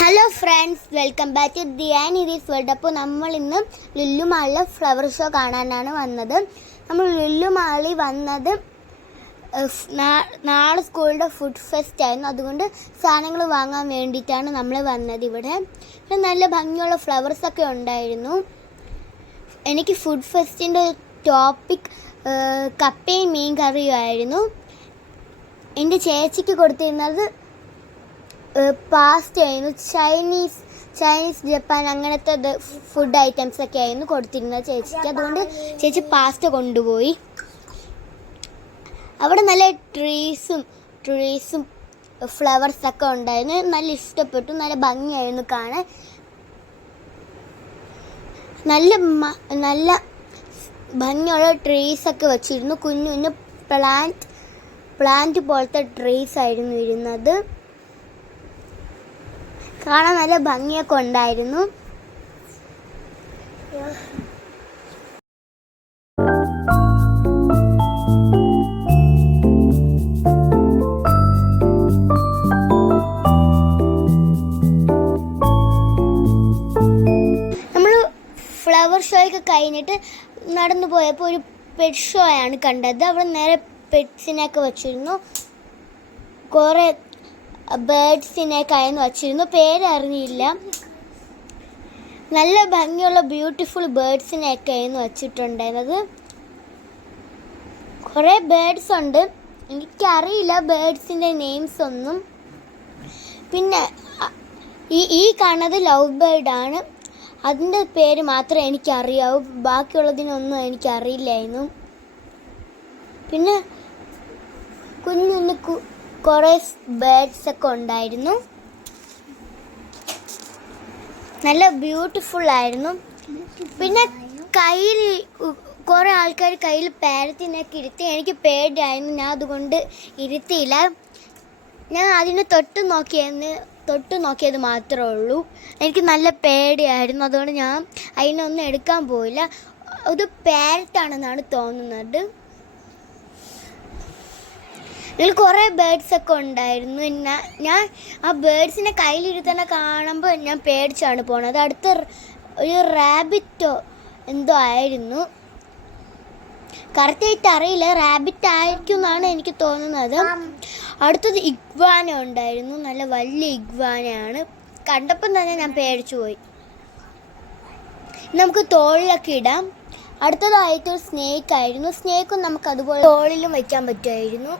Hello friends, welcome back to ദിയാനിരീസ് world. അപ്പോൾ നമ്മൾ ഇന്ന് ലുലു മാളിലെ ഫ്ലവർ ഷോ കാണാനാണ് വന്നത്. നമ്മൾ ലുലു മാളിൽ വന്നത് നാളെ സ്കൂളിൻ്റെ ഫുഡ് ഫെസ്റ്റ് ആയിരുന്നു. അതുകൊണ്ട് സാധനങ്ങൾ വാങ്ങാൻ വേണ്ടിയിട്ടാണ് നമ്മൾ വന്നത്. ഇവിടെ നല്ല ഭംഗിയുള്ള ഫ്ലവേഴ്സൊക്കെ ഉണ്ടായിരുന്നു. എനിക്ക് ഫുഡ് ഫെസ്റ്റിൻ്റെ ടോപ്പിക് കപ്പയും മീൻ കറിയും ആയിരുന്നു. എൻ്റെ ചേച്ചിക്ക് കൊടുത്തിരുന്നത് പാസ്ത ആയിരുന്നു. ചൈനീസ് ജപ്പാൻ അങ്ങനത്തെ ഫുഡ് ഐറ്റംസ് ഒക്കെ ആയിരുന്നു കൊടുത്തിരുന്നത് ചേച്ചിക്ക്. അതുകൊണ്ട് ചേച്ചി പാസ്ത കൊണ്ടുപോയി. അവിടെ നല്ല ട്രീസും ഫ്ലവേഴ്സൊക്കെ ഉണ്ടായിരുന്നു. നല്ല ഇഷ്ടപ്പെട്ടു, നല്ല ഭംഗിയായിരുന്നു കാണാൻ. നല്ല ഭംഗിയുള്ള ട്രീസൊക്കെ വെച്ചിരുന്നു. കുഞ്ഞു പ്ലാന്റ് പോലത്തെ ട്രീസ് ആയിരുന്നു ഇരുന്നത്. കാണാൻ നല്ല ഭംഗിയൊക്കെ ഉണ്ടായിരുന്നു. നമ്മൾ ഫ്ലവർ ഷോ ഒക്കെ കഴിഞ്ഞിട്ട് നടന്നു പോയപ്പോൾ ഒരു പെറ്റ് ഷോ ആണ് കണ്ടത്. അവിടെ നേരെ പെറ്റ്സിനെയൊക്കെ വെച്ചിരുന്നു. കുറേ ബേർഡ്സിനെയൊക്കെ ആയിരുന്നു വച്ചിരുന്നു. പേരറിഞ്ഞില്ല. നല്ല ഭംഗിയുള്ള ബ്യൂട്ടിഫുൾ ബേർഡ്സിനെയൊക്കെ ആയിരുന്നു വച്ചിട്ടുണ്ടായിരുന്നത്. കുറേ ബേർഡ്സ് ഉണ്ട്, എനിക്കറിയില്ല ബേർഡ്സിൻ്റെ നെയിംസ് ഒന്നും. പിന്നെ ഈ കാണുന്നത് ലവ് ബേർഡാണ്. അതിൻ്റെ പേര് മാത്രമേ എനിക്കറിയാവൂ, ബാക്കിയുള്ളതിനൊന്നും എനിക്കറിയില്ലായിരുന്നു. പിന്നെ കുഞ്ഞു കുറേ ബേർഡ്സൊക്കെ ഉണ്ടായിരുന്നു. നല്ല ബ്യൂട്ടിഫുൾ ആയിരുന്നു. പിന്നെ കയ്യിൽ കുറേ ആൾക്കാർ കയ്യിൽ പാരറ്റിനൊക്കെ ഇരുത്തി. എനിക്ക് പേടിയായിരുന്നു, ഞാൻ അതുകൊണ്ട് ഇരുത്തിയില്ല. ഞാൻ അതിനെ തൊട്ട് നോക്കിയത് മാത്രമേ ഉള്ളൂ. എനിക്ക് നല്ല പേടിയായിരുന്നു, അതുകൊണ്ട് ഞാൻ അതിനൊന്നും എടുക്കാൻ പോയില്ല. അത് പാരറ്റാണെന്നാണ് തോന്നുന്നത്. ഇതിൽ കുറേ ബേർഡ്സൊക്കെ ഉണ്ടായിരുന്നു. ഞാൻ ആ ബേർഡ്സിനെ കയ്യിലിരുത്തന്നെ കാണുമ്പോൾ ഞാൻ പേടിച്ചാണ് പോണത്. അടുത്ത ഒരു റാബിറ്റോ എന്തോ ആയിരുന്നു, കറക്റ്റായിട്ട് അറിയില്ല. റാബിറ്റ് ആയിരിക്കും എന്നാണ് എനിക്ക് തോന്നുന്നത്. അടുത്തത് ഇഗ്വാന ഉണ്ടായിരുന്നു. നല്ല വലിയ ഇഗ്വാനയാണ്. കണ്ടപ്പം തന്നെ ഞാൻ പേടിച്ചു പോയി. നമുക്ക് തോളിലൊക്കെ ഇടാം. അടുത്തതായിട്ടൊരു സ്നേക്ക് ആയിരുന്നു. സ്നേക്കും നമുക്ക് അതുപോലെ തോളിലും വയ്ക്കാൻ പറ്റുമായിരുന്നു.